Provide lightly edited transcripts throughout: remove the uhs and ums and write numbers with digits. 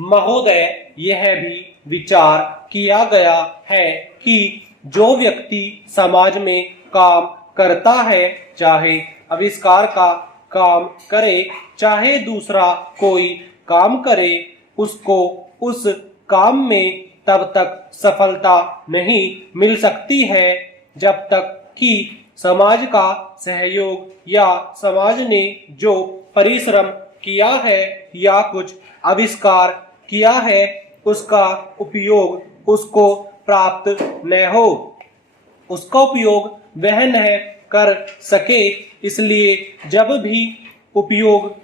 महोदय, यह भी विचार किया गया है कि जो व्यक्ति समाज में काम करता है, चाहे आविष्कार का काम करे, चाहे दूसरा कोई काम करे, उसको उस काम में तब तक सफलता नहीं मिल सकती है जब तक कि समाज का सहयोग या समाज ने जो परिश्रम किया है या कुछ आविष्कार किया है उसका उपयोग उसको प्राप्त न हो, उसका उपयोग वह न कर सके। इसलिए जब भी उपयोग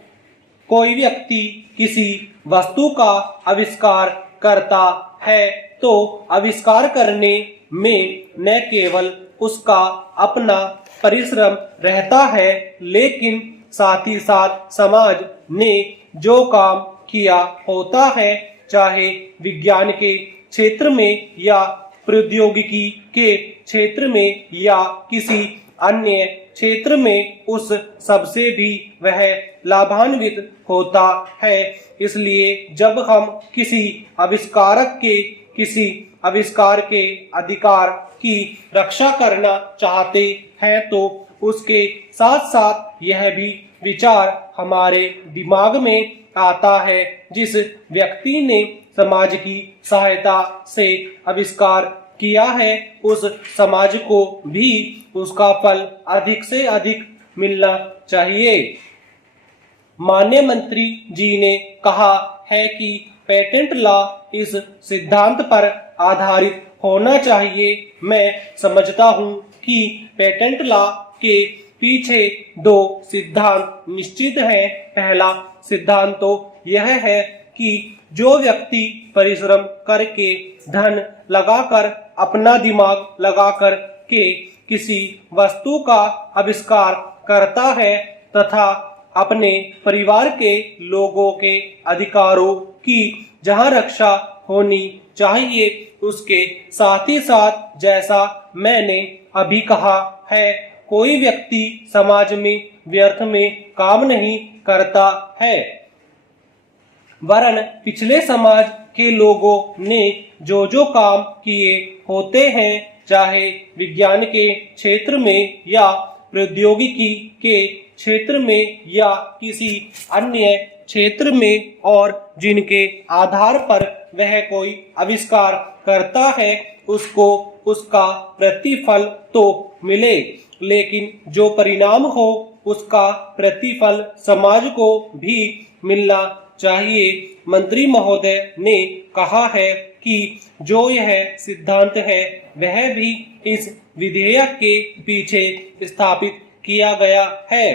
कोई व्यक्ति किसी वस्तु का आविष्कार करता है तो आविष्कार करने में न केवल उसका अपना परिश्रम रहता है, लेकिन साथ ही साथ समाज ने जो काम किया होता है, चाहे विज्ञान के क्षेत्र में या प्रौद्योगिकी के क्षेत्र में या किसी अन्य क्षेत्र में, उस सबसे भी वह लाभान्वित होता है। इसलिए जब हम किसी आविष्कारक के किसी आविष्कार के अधिकार की रक्षा करना चाहते हैं तो उसके साथ साथ यह भी विचार हमारे दिमाग में आता है, जिस व्यक्ति ने समाज की सहायता से आविष्कार किया है उस समाज को भी उसका फल अधिक से अधिक मिलना चाहिए। माननीय मंत्री जी ने कहा है कि पेटेंट लॉ इस सिद्धांत पर आधारित होना चाहिए। मैं समझता हूँ कि पेटेंट लॉ के पीछे दो सिद्धांत निश्चित हैं। पहला सिद्धांत तो यह है कि जो व्यक्ति परिश्रम करके धन लगाकर अपना दिमाग लगाकर के किसी वस्तु का आविष्कार करता है तथा अपने परिवार के लोगों के अधिकारों की जहां रक्षा होनी चाहिए, उसके साथ ही साथ जैसा मैंने अभी कहा है, कोई व्यक्ति समाज में व्यर्थ में काम नहीं करता है, वरन पिछले समाज के लोगों ने जो जो काम किए होते हैं, चाहे विज्ञान के क्षेत्र में या प्रौद्योगिकी के क्षेत्र में या किसी अन्य क्षेत्र में, और जिनके आधार पर वह कोई आविष्कार करता है, उसको उसका प्रतिफल तो मिले, लेकिन जो परिणाम हो उसका प्रतिफल समाज को भी मिलना चाहिए। मंत्री महोदय ने कहा है कि जो यह सिद्धांत है वह भी इस विधेयक के पीछे स्थापित किया गया है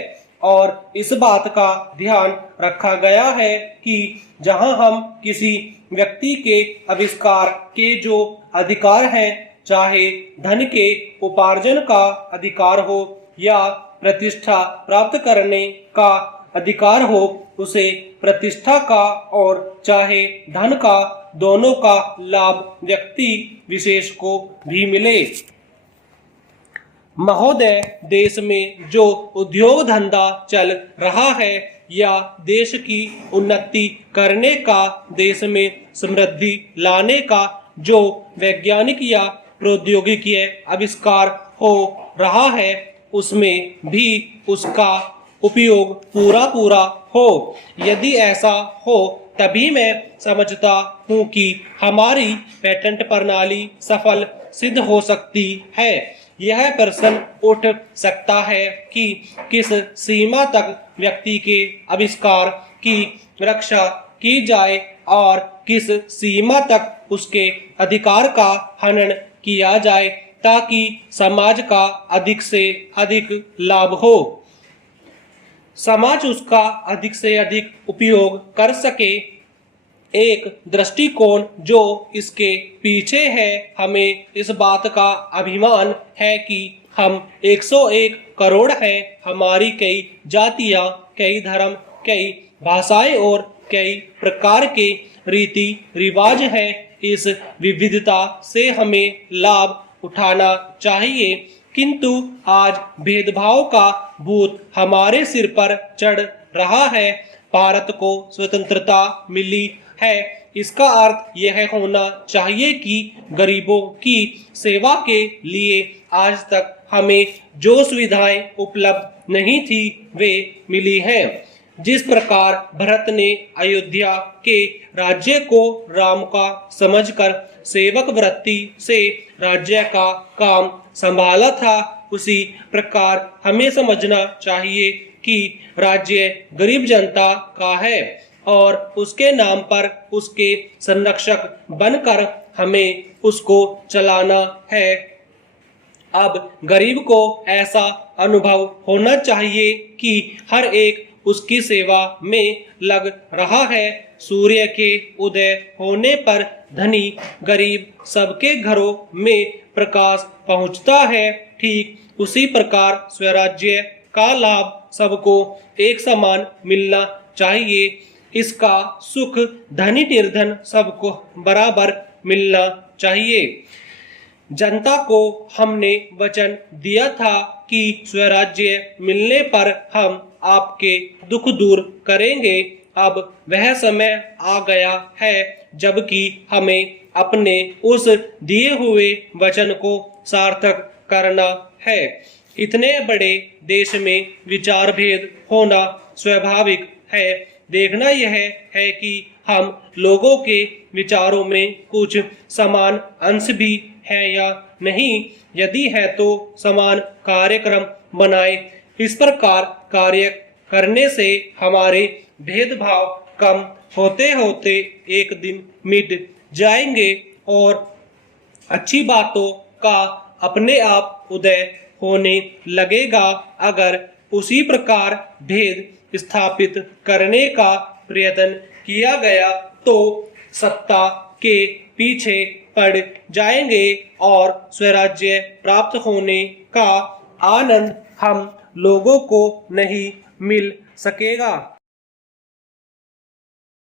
और इस बात का ध्यान रखा गया है कि जहां हम किसी व्यक्ति के आविष्कार के जो अधिकार हैं, चाहे धन के उपार्जन का अधिकार हो या प्रतिष्ठा प्राप्त करने का अधिकार हो, उसे प्रतिष्ठा का और चाहे धन का दोनों का लाभ व्यक्ति विशेष को भी मिले। महोदय, देश में जो उद्योग धंधा चल रहा है या देश की उन्नति करने का, देश में समृद्धि लाने का जो वैज्ञानिक या प्रौद्योगिकीय आविष्कार हो रहा है, उसमें भी उसका उपयोग पूरा हो। यदि ऐसा हो तभी मैं समझता हूँ कि हमारी पेटेंट प्रणाली सफल सिद्ध हो सकती है। यह प्रश्न उठ सकता है कि किस सीमा तक व्यक्ति के आविष्कार की रक्षा की जाए और किस सीमा तक उसके अधिकार का हनन किया जाए ताकि समाज का अधिक से अधिक लाभ हो, समाज उसका अधिक से अधिक उपयोग कर सके। एक दृष्टिकोण जो इसके पीछे है, हमें इस बात का अभिमान है कि हम 101 करोड़ हैं। हमारी कई जातियां, कई धर्म, कई भाषाएं और कई प्रकार के रीति रिवाज हैं। इस विविधता से हमें लाभ उठाना चाहिए, किंतु आज भेदभाव का भूत हमारे सिर पर चढ़ रहा है। भारत को स्वतंत्रता मिली है, इसका अर्थ यह होना चाहिए कि गरीबों की सेवा के लिए आज तक हमें जो सुविधाएं उपलब्ध नहीं थी वे मिली हैं। जिस प्रकार भरत ने अयोध्या के राज्य को राम का समझकर सेवक वृत्ति से राज्य का काम संभाला था, उसी प्रकार हमें समझना चाहिए कि राज्य गरीब जनता का है और उसके नाम पर उसके संरक्षक बनकर हमें उसको चलाना है। अब गरीब को ऐसा अनुभव होना चाहिए कि हर एक उसकी सेवा में लग रहा है। सूर्य के उदय होने पर धनी गरीब सबके घरों में प्रकाश पहुंचता है, ठीक उसी प्रकार स्वराज्य का लाभ सबको एक समान मिलना चाहिए। इसका सुख धनी निर्धन सबको बराबर मिलना चाहिए। जनता को हमने वचन दिया था कि स्वराज्य मिलने पर हम आपके दुख दूर करेंगे। अब वह समय आ गया है जबकि हमें अपने उस दिए हुए वचन को सार्थक करना है। इतने बड़े देश में विचार भेद होना स्वाभाविक है। देखना यह है कि हम लोगों के विचारों में कुछ समान अंश भी है या नहीं। यदि है तो समान कार्यक्रम बनाए। इस प्रकार कार्य करने से हमारे भेदभाव कम होते होते एक दिन मिट जाएंगे और अच्छी बातों का अपने आप उदय होने लगेगा। अगर उसी प्रकार भेद स्थापित करने का प्रयत्न किया गया तो सत्ता के पीछे पड़ जाएंगे और स्वराज्य प्राप्त होने का आनंद हम लोगों को नहीं मिल सकेगा।